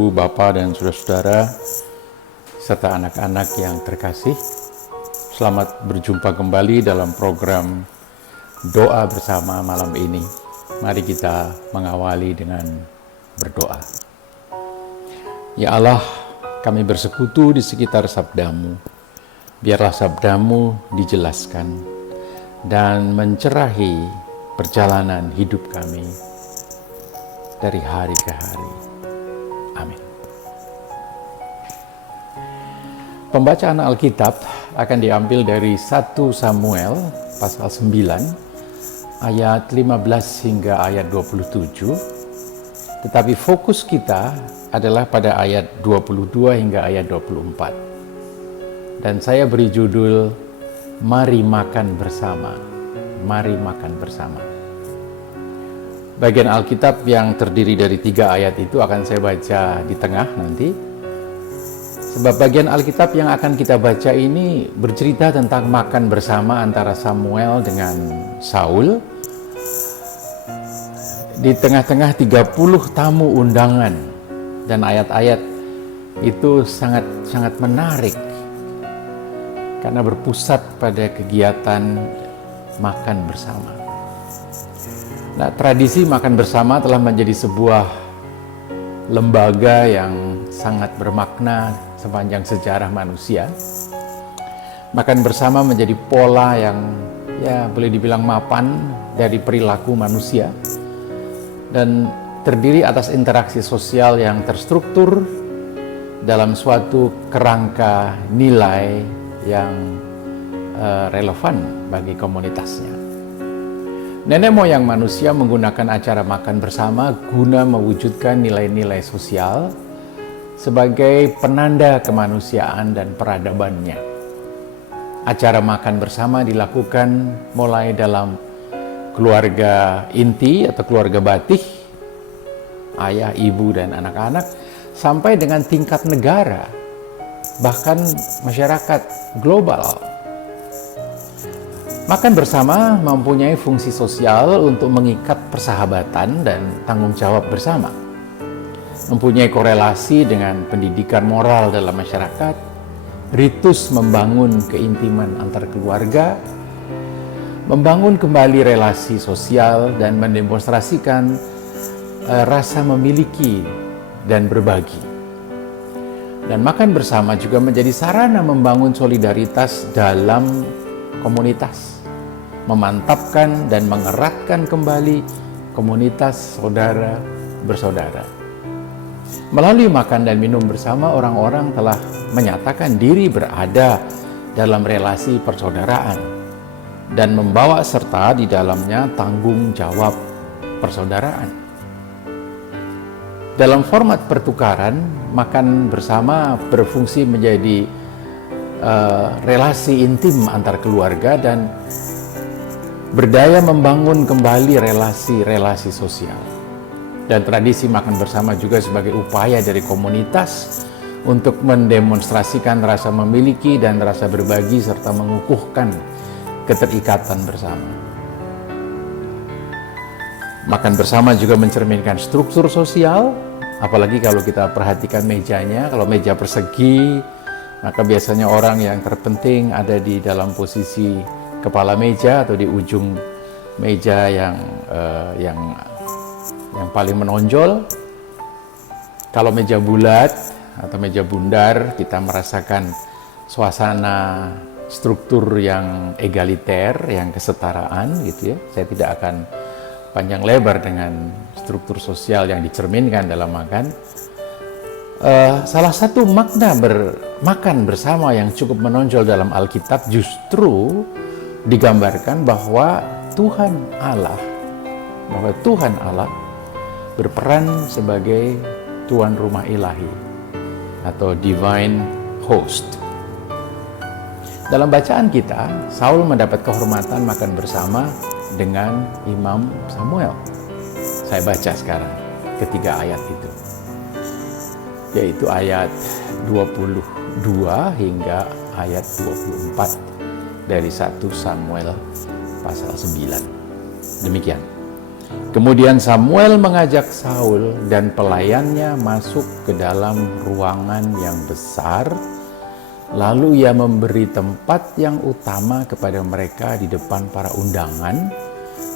Ibu, Bapak, dan saudara-saudara, serta anak-anak yang terkasih. Selamat berjumpa kembali dalam program Doa Bersama malam ini. Mari kita mengawali dengan berdoa. Ya Allah, kami bersekutu di sekitar sabda-Mu. Biarlah sabda-Mu dijelaskan dan mencerahi perjalanan hidup kami dari hari ke hari. Amin. Pembacaan Alkitab akan diambil dari 1 Samuel pasal 9 ayat 15 hingga ayat 27. Tetapi fokus kita adalah pada ayat 22 hingga ayat 24. Dan saya beri judul Mari Makan Bersama. Mari Makan Bersama. Bagian Alkitab yang terdiri dari 3 ayat itu akan saya baca di tengah nanti. Sebab bagian Alkitab yang akan kita baca ini bercerita tentang makan bersama antara Samuel dengan Saul. Di tengah-tengah 30 tamu undangan, dan ayat-ayat itu sangat menarik karena berpusat pada kegiatan makan bersama. Nah, tradisi makan bersama telah menjadi sebuah lembaga yang sangat bermakna sepanjang sejarah manusia. Makan bersama menjadi pola yang boleh dibilang mapan dari perilaku manusia dan terdiri atas interaksi sosial yang terstruktur dalam suatu kerangka nilai yang relevan bagi komunitasnya. Nenek moyang manusia menggunakan acara makan bersama guna mewujudkan nilai-nilai sosial sebagai penanda kemanusiaan dan peradabannya. Acara makan bersama dilakukan mulai dalam keluarga inti atau keluarga batih, ayah, ibu, dan anak-anak, sampai dengan tingkat negara, bahkan masyarakat global. Makan bersama mempunyai fungsi sosial untuk mengikat persahabatan dan tanggung jawab bersama. Mempunyai korelasi dengan pendidikan moral dalam masyarakat, ritus membangun keintiman antar keluarga, membangun kembali relasi sosial, dan mendemonstrasikan rasa memiliki dan berbagi. Dan makan bersama juga menjadi sarana membangun solidaritas dalam komunitas, memantapkan dan mengeratkan kembali komunitas saudara bersaudara. Melalui makan dan minum bersama, orang-orang telah menyatakan diri berada dalam relasi persaudaraan dan membawa serta di dalamnya tanggung jawab persaudaraan. Dalam format pertukaran, makan bersama berfungsi menjadi relasi intim antar keluarga dan berdaya membangun kembali relasi-relasi sosial. Dan tradisi makan bersama juga sebagai upaya dari komunitas untuk mendemonstrasikan rasa memiliki dan rasa berbagi serta mengukuhkan keterikatan bersama. Makan bersama juga mencerminkan struktur sosial, apalagi kalau kita perhatikan mejanya. Kalau meja persegi, maka biasanya orang yang terpenting ada di dalam posisi kepala meja atau di ujung meja yang paling menonjol. Kalau meja bulat atau meja bundar, kita merasakan suasana struktur yang egaliter, yang kesetaraan gitu ya. Saya tidak akan panjang lebar dengan struktur sosial yang dicerminkan dalam makan. Salah satu makna bermakan bersama yang cukup menonjol dalam Alkitab justru digambarkan bahwa Tuhan Allah berperan sebagai tuan rumah ilahi atau divine host. Dalam bacaan kita, Saul mendapat kehormatan makan bersama dengan Imam Samuel. Saya baca sekarang ketiga ayat itu, yaitu ayat 22 hingga ayat 24 dari 1 Samuel pasal 9. Demikian. Kemudian Samuel mengajak Saul dan pelayannya masuk ke dalam ruangan yang besar. Lalu ia memberi tempat yang utama kepada mereka di depan para undangan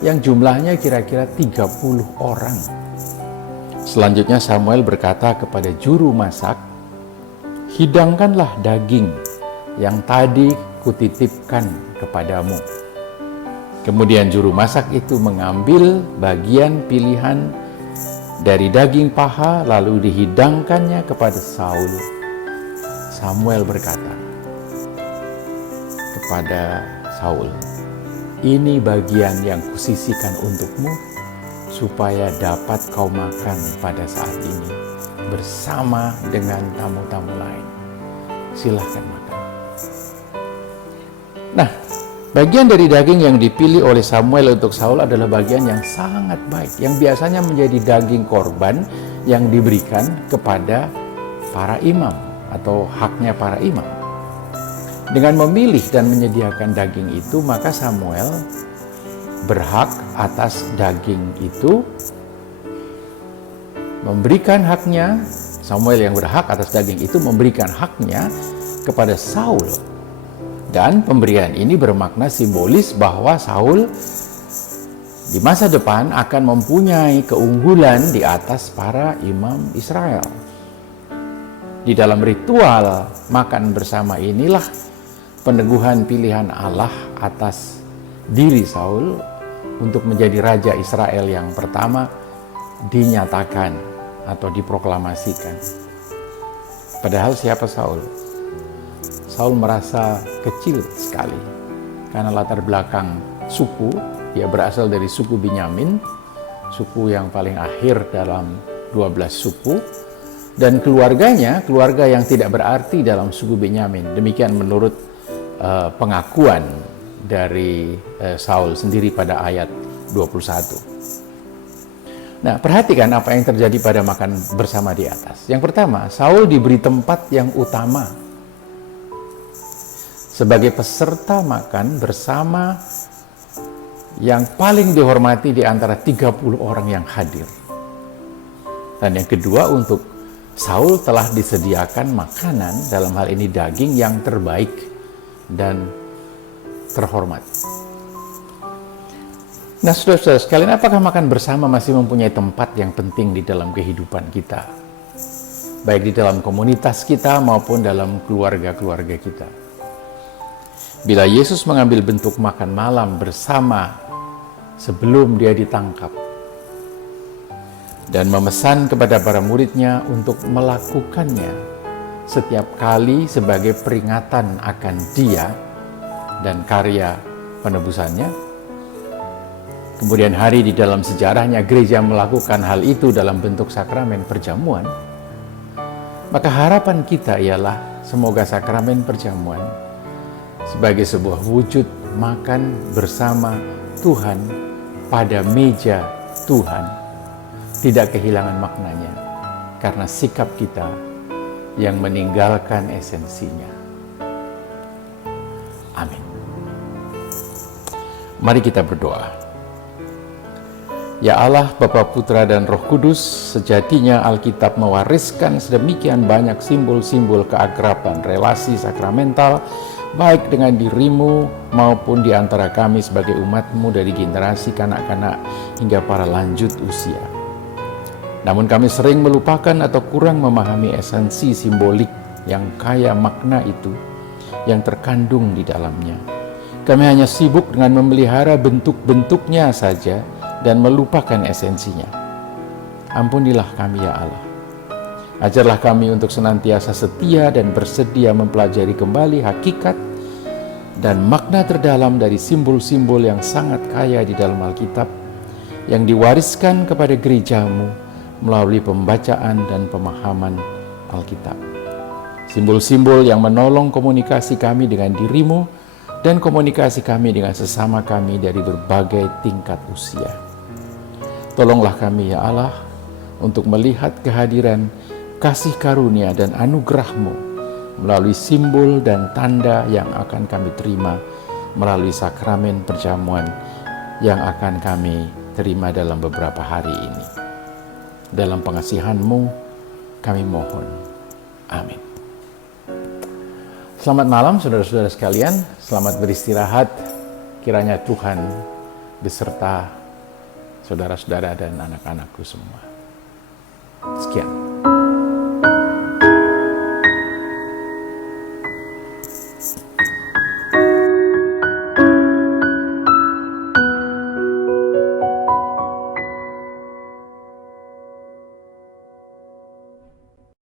yang jumlahnya kira-kira 30 orang. Selanjutnya Samuel berkata kepada juru masak, "Hidangkanlah daging yang tadi kutitipkan kepadamu." Kemudian juru masak itu mengambil bagian pilihan dari daging paha lalu dihidangkannya kepada Saul. Samuel berkata kepada Saul, "Ini bagian yang kusisihkan untukmu supaya dapat kau makan pada saat ini bersama dengan tamu-tamu lain. Silahkan makan." Nah, bagian dari daging yang dipilih oleh Samuel untuk Saul adalah bagian yang sangat baik, yang biasanya menjadi daging korban yang diberikan kepada para imam atau haknya para imam. Dengan memilih dan menyediakan daging itu, maka Samuel berhak atas daging itu, memberikan haknya. Samuel yang berhak atas daging itu memberikan haknya kepada Saul. Dan pemberian ini bermakna simbolis bahwa Saul di masa depan akan mempunyai keunggulan di atas para imam Israel. Di dalam ritual makan bersama inilah peneguhan pilihan Allah atas diri Saul untuk menjadi raja Israel yang pertama dinyatakan atau diproklamasikan. Padahal siapa Saul? Saul merasa kecil sekali karena latar belakang suku. Dia berasal dari suku Binyamin, suku yang paling akhir dalam 12 suku, dan keluarganya, keluarga yang tidak berarti dalam suku Binyamin. Demikian menurut pengakuan dari Saul sendiri pada ayat 21. Nah, perhatikan apa yang terjadi pada makan bersama di atas. Yang pertama, Saul diberi tempat yang utama sebagai peserta makan bersama yang paling dihormati di antara 30 orang yang hadir. Dan yang kedua, untuk Saul telah disediakan makanan, dalam hal ini daging yang terbaik dan terhormat. Nah, saudara-saudara sekalian, apakah makan bersama masih mempunyai tempat yang penting di dalam kehidupan kita? Baik di dalam komunitas kita maupun dalam keluarga-keluarga kita. Bila Yesus mengambil bentuk makan malam bersama sebelum dia ditangkap dan memesan kepada para muridnya untuk melakukannya setiap kali sebagai peringatan akan dia dan karya penebusannya. Kemudian hari di dalam sejarahnya gereja melakukan hal itu dalam bentuk sakramen perjamuan. Maka harapan kita ialah semoga sakramen perjamuan sebagai sebuah wujud makan bersama Tuhan pada meja Tuhan tidak kehilangan maknanya karena sikap kita yang meninggalkan esensinya. Amin. Mari kita berdoa. Ya Allah, Bapa, Putra, dan Roh Kudus, sejatinya Alkitab mewariskan sedemikian banyak simbol-simbol keakraban, relasi sakramental, baik dengan dirimu maupun di antara kami sebagai umat-Mu dari generasi kanak-kanak hingga para lanjut usia. Namun kami sering melupakan atau kurang memahami esensi simbolik yang kaya makna itu yang terkandung di dalamnya. Kami hanya sibuk dengan memelihara bentuk-bentuknya saja dan melupakan esensinya. Ampunilah kami ya Allah. Ajarlah kami untuk senantiasa setia dan bersedia mempelajari kembali hakikat dan makna terdalam dari simbol-simbol yang sangat kaya di dalam Alkitab yang diwariskan kepada gereja-Mu melalui pembacaan dan pemahaman Alkitab. Simbol-simbol yang menolong komunikasi kami dengan diri-Mu dan komunikasi kami dengan sesama kami dari berbagai tingkat usia. Tolonglah kami ya Allah untuk melihat kehadiran kasih karunia dan anugerah-Mu melalui simbol dan tanda yang akan kami terima melalui sakramen perjamuan yang akan kami terima dalam beberapa hari ini. Dalam pengasihan-Mu kami mohon. Amin. Selamat malam saudara-saudara sekalian, selamat beristirahat. Kiranya Tuhan beserta saudara-saudara dan anak-anakku semua. Sekian.